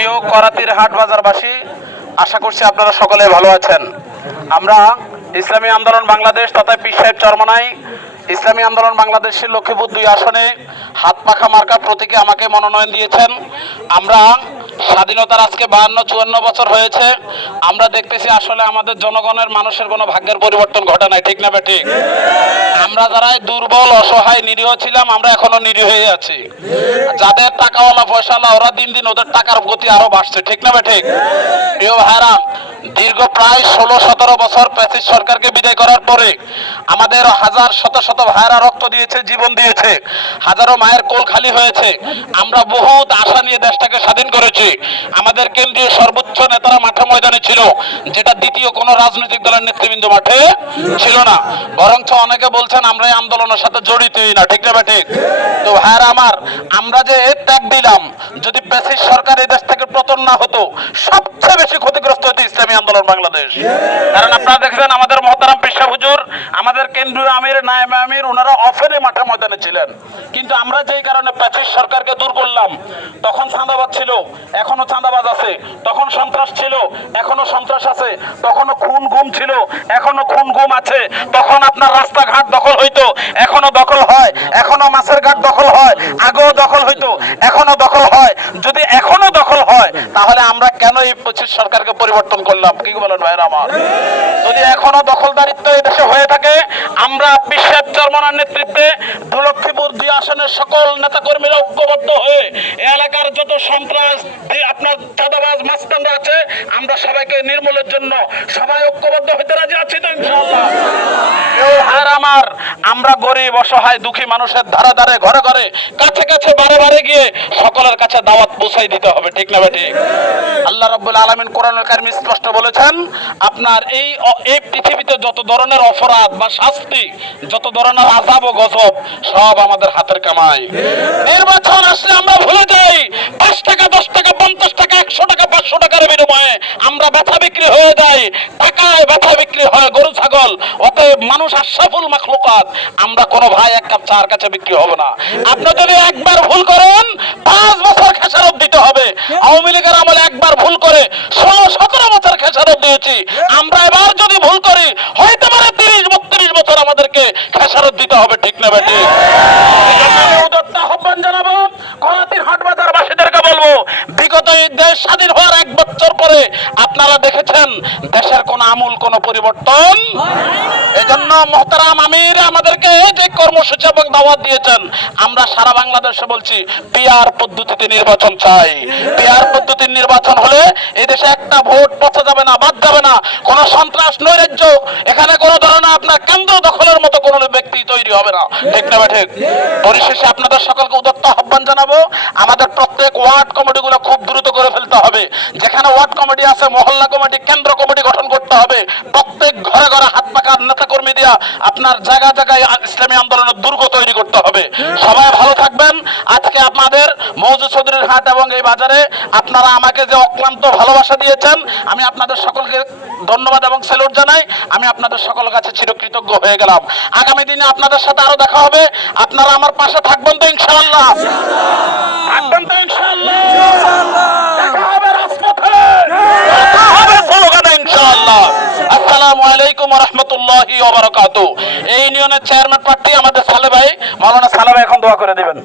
প্রিয় করাতির হাট বাজারবাসী আশা করছি আপনারা সকলে ভালো আছেন। আমরা ইসলামী আন্দোলন বাংলাদেশ তথা পীর সাহেব চরমনাই, ইসলামী আন্দোলন বাংলাদেশের লক্ষ্মীপুর দুই আসনে হাত পাখা মার্কা প্রতীকে আমাকে মনোনয়ন দিয়েছেন। আমরা স্বাধীনতার আজকে বাহান্ন, চুয়ান্ন বছর হয়েছে। আমরা দেখতেছি আসলে আমাদের জনগণের মানুষের কোনো ভাগ্যের পরিবর্তন ঘটে নাই, ঠিক না ঠিক। আমরা যারা দুর্বল, অসহায়, নিরীহ ছিলাম, আমরা এখনও নিরীহ হয়ে আছি। যাদের টাকাওয়ালা পয়সাওয়ালা, ওরা দিন দিন ওদের টাকার গতি আরও বাড়ছে, ঠিক না ঠিক। প্রিয় ভাইরা দীর্ঘ প্রায় ষোলো, সতেরো বছর প্যাসিস সরকারকে বিদায় করার পরে আমাদের হাজার, শত শত ভাইরা রক্ত দিয়েছে, জীবন দিয়েছে। হাজারো মায়ের কোল খালি হয়েছে। আমরা বহুত আশা নিয়ে দেশটাকে স্বাধীন করেছি। আমাদের কেন্দ্রীয় সর্বোচ্চ নেতারা মাঠে ময়দানে ছিল, যেটা দ্বিতীয় কোনো রাজনৈতিক দলের নেতৃবৃন্দ মাঠে ছিল না। বরঞ্চ অনেকে বলছেন আমরা এই আন্দোলনের সাথে জড়িতই না, ঠিক না ঠিক? তো ভাইরা আমার, আমরা যে ত্যাগ দিলাম, যদি প্যাসিস সরকার এই দেশ থেকে পতন না হতো, সবচেয়ে বেশি ক্ষতিগ্রস্ত হতো ইসলামী আন্দোলন বাংলাদেশ। কারণ আপনারা দেখছেন, আমাদের মহতারাম পেশা হুজুর আমাদের কেন্দ্রীয় আমির নায়েম আমির, ওনারা অফেরে মাঠে ময়দানে ছিলেন। কিন্তু আমরা যেই কারণে প্যাসিস সরকারকে দূর করলাম, তখন চাঁদাবাজ ছিল, এখনও চাঁদাবাজ আছে, তখন সন্ত্রাস ছিল, এখনও সন্ত্রাস আছে তখনো খুন গুম ছিল, এখনও খুন গুম আছে, তখন আপনার রাস্তাঘাট দখল হইতো, এখনও দখল হয়, এখনও মাছের ঘাট দখল হয়, আগেও দখল হইতো, এখনও দখল হয় যদি এখনও দখল হয় তাহলে আমরা কেন এই পঁচিশ সরকারকে পরিবর্তন করলাম? কি বলেন ভাইরা আমার? যদি এখনও দখলদারিত্ব এই দেশে হয়ে থাকে, আমরা বিশ্বের চর্মনার নেতৃত্বে দুলক্ষীপুর দুই আসনের সকল নেতাকর্মীরা ঐক্যবদ্ধ হয়ে এলাকার যত সন্ত্রাস আপনার চাঁদাবাজ, মাস্তানরা আছে, আমরা সবাইকে নির্মূলের জন্য সবাই ঐক্যবদ্ধ হইতে রাজি আছি তো ইনশাআল্লাহ। আমার, আমরা গরিব, অসহায়, দুঃখী মানুষের ধারে ধারে, ঘরে ঘরে, কাছে কাছে, বারে বারে গিয়ে সকলের কাছে দাওয়াত পৌঁছাই দিতে হবে, ঠিক না বেটি আল্লাহ রাব্বুল আলামিন কোরআনুল কারীম স্পষ্ট বলেছেন, আপনার এই এই পৃথিবীতে যত ধরনের অপরাধ বা শাস্তি, যত ধরনের আযাব ও গজব, সব আমাদের হাতের কামাই। নির্বাচন আসলে আমরা ভুলে যাই পাঁচ টাকা দশ টাকা পঞ্চাশ টাকা একশো টাকা পাঁচশো টাকার বিনিময়ে আমরা ব্যথা বিক্রি হয়ে যাই টাকায় ব্যথা বিক্রি হয় গরু ছাগল অতএব মানুষ আশাফুল মাখলুকাত, আমরা কোনো ভাই এক কাপ চার কাছে বিক্রি হব না। আপনি যদি একবার ভুল করেন, পাঁচ বছর খেসারত দিতে হবে। আওয়ামী লীগের আমলে একবার ভুল করে ষোলো সতেরো বছর খেসারত দিয়েছি। আমরা এবার যদি ভুল করি হইতে পারে তিরিশ বত্রিশ বছর আমাদেরকে খেসারত দিতে হবে, ঠিক না বেটি? বিগত এই দেশ স্বাধীন হওয়ার এক বছর পরে আপনারা দেখেছেন দেশের কোন আমূল কোন পরিবর্তন এজন্য মহতারাম আমির আমাদেরকে যে কর্মসূচি এবং দাওয়াত দিয়েছেন আমরা সারা বাংলাদেশে বলছি পিআর পদ্ধতিতে নির্বাচন চাই। পিআর পদ্ধতির নির্বাচন হলে এই দেশে একটা ভোট পচা যাবে না বাদ যাবে না। কোন সন্ত্রাস নৈরাজ্য এখানে কোন ধরনের আপনার কেন্দ্র তৈরি হবে না। ঠিক না ঠিক। পরিশেষে আপনাদের সকলকে উদত্ত আহ্বান জানাব। আমাদের প্রত্যেক ওয়ার্ড কমিটিগুলো খুব দ্রুত করে হবে। যেখানে ওয়ার্ড কমিটি আছে, মহল্লা কমিটি, কেন্দ্র কমিটি গঠন করতে হবে। প্রত্যেক ঘরে ঘরে হাত পাকা নেতা কর্মী দিয়া আপনার জায়গা জায়গায় ইসলামী আন্দোলনের দুর্গ তৈরি করতে হবে। সবাই ভালো থাকবেন। আজকে আপনাদের মৌজু চৌধুরীর হাট এবং এই বাজারে আপনারা আমাকে যে অক্লান্ত ভালোবাসা দিয়েছেন, আমি আপনাদের সকলকে ধন্যবাদ এবং স্যালুট জানাই। আমি আপনাদের সকলের কাছে চিরকৃতজ্ঞ হয়ে গেলাম। আগামী দিনে আপনাদের সাথে আরও দেখা হবে। আপনারা আমার পাশে থাকবেন তো ইনশাআল্লাহ। আলাইকুম রহমতুল্লাহি ওবরাকাত এই ইউনিয়নের চেয়ারম্যান প্রার্থী আমাদের সালে ভাই, মাওলানা সালে ভাই এখন দোয়া করে দেবেন।